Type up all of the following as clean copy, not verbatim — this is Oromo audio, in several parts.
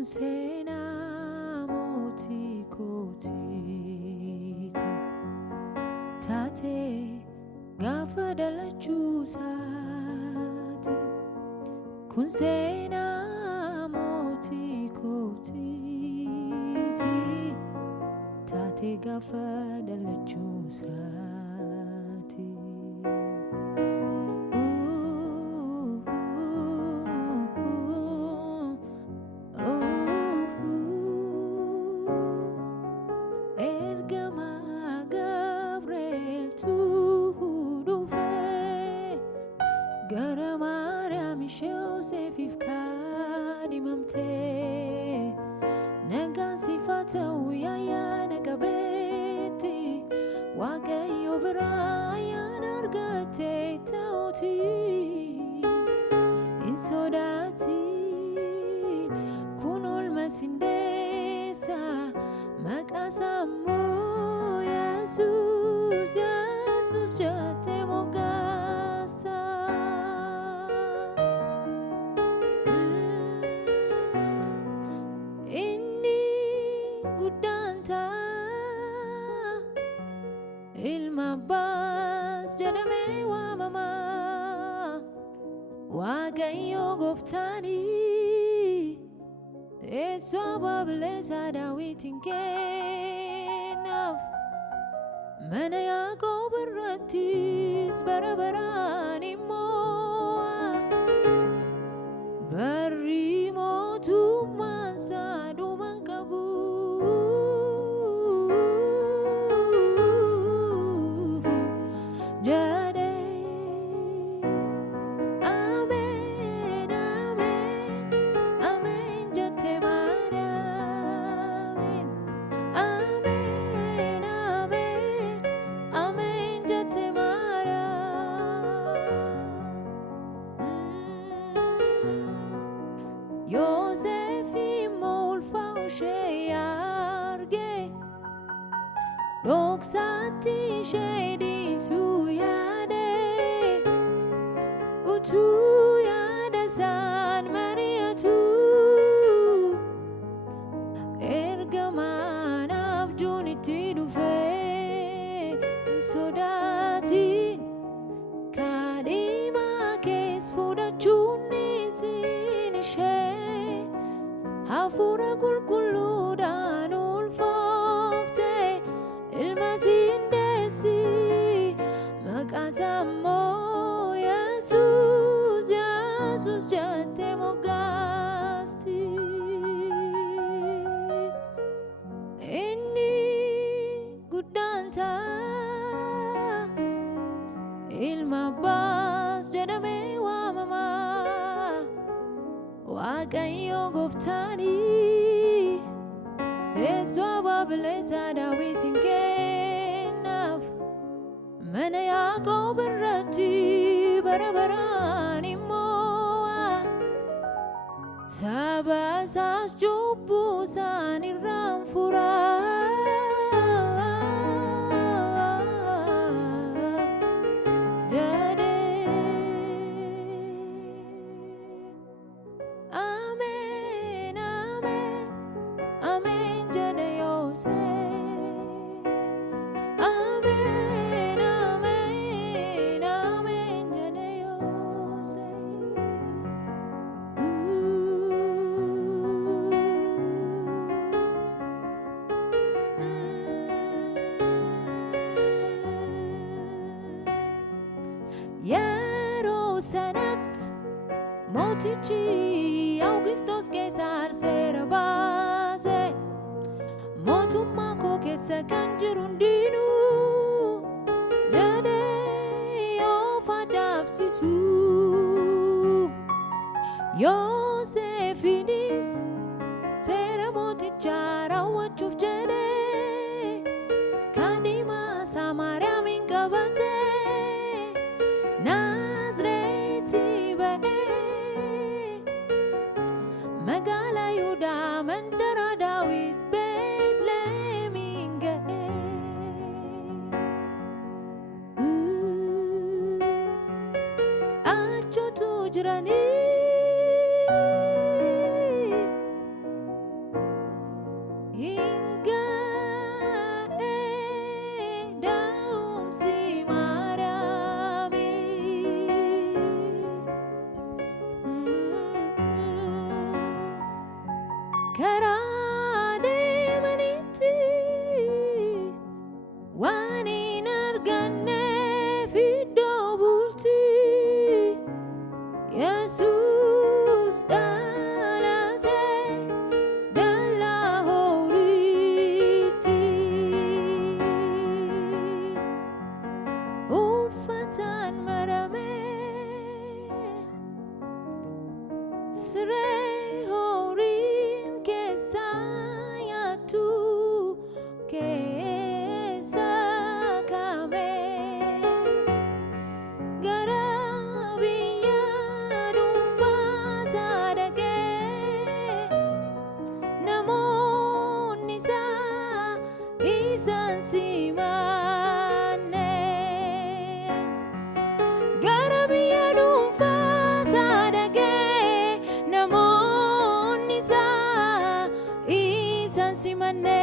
kun seenaa mootii kootiiti taatee gaafa dhalachuu isaati kun seenaa mootii kootiiti taatee gaafa dhalachuu isaati. Gara Maariyaam ishee Yoosefiif kaadhimamtee nagaan siif haa ta'u ayyaana qabeetti Waaqayyo biraa ayyaana argattee ta'uutii hin sodaatin kun oolma sindeessa maqaasaa immoo Yesuus Yesuus jettee moggaasta. Ilma Abbaas jedhamee waamama Waaqayyo gooftaanii teessoo abbaa bilisa Daawitiin kennaaf mana Yaaqoob irrattis bara baraan immoo barri mootummaan isaa dhuma hin qabu. Dhoksaatti ishee dhiisuu yaade utuu yaada isaan mari'atu ergamaan abjuun itti dhufe hin sodaatin kaadhimaa kees fudhachuun isin ishee hafuura qulqulluudhaan ulfoofte ilma sindeessi maqaasaa immoo Yesuus Yesuus jettee moggaasti. Inni guddaan ta'a ilma Abbaas jedhamee waamama Waaqayyo gooftaanii teessoo abbaa bilisa Daawitiin kennaaf mana Yaaqoob irratti bara baraan immoo saba isaas cubbuu isaan irraan furaa. Yeroo sanatti mootichi Awugisxoos Qeesaar seera baase mootummaa koo keessa kan jiru hundinuu jedhee yoo facaafsisu Yoosefiinis seera mootichaa raawwachuuf jedhee kaadhimaa isaa Maariyaamiin qabate. Naazreetii ba'ee magaalaa Yihuudaa mandara Daawit Beetlihemiin ga'ee achotu jiranii isaan simanne. Gara biyya dhuunfaa sadaqee namootni isaa isaan simanne.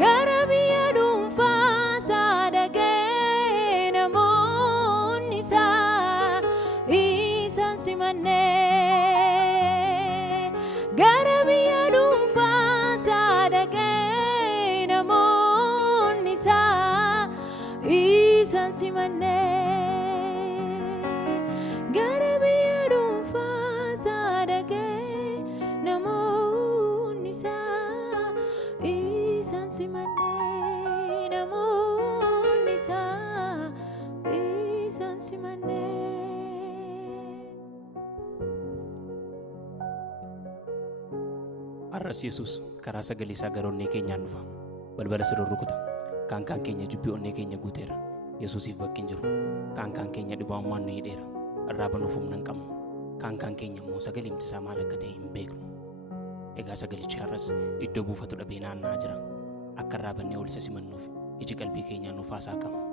Gara biyya dhuunfaa sadaqee namootni isaa isaan simanne. Gara biyya dhuunfaa sadaqee namootni isaa isaan simanne. Gara biyya dhuunfaa sadaqee namootni isaa isaan simanne. Namootni isaa isaan simanne. Har'as Yesuus karaa sagalee isaa gara onnee keenyaan dhufa. Balbala isa rukuta. Kaan keenya jibbii onnee keenya guuteera. Yesuusiif bakki hin jiru. Kaan keenya dhibaa'ummaan nu hidheera. Irraa banuuf humna hin qabnu. Kaan keenya immoo sagalimti isaa maal akka ta'e hin beeknu. Egaa sagalichi har'as iddoo buufatu dhabee naanna'aa jira. Akka irraa bannee ol isa simannuuf iji qalbii keenyaa nuuf haasaa qaba.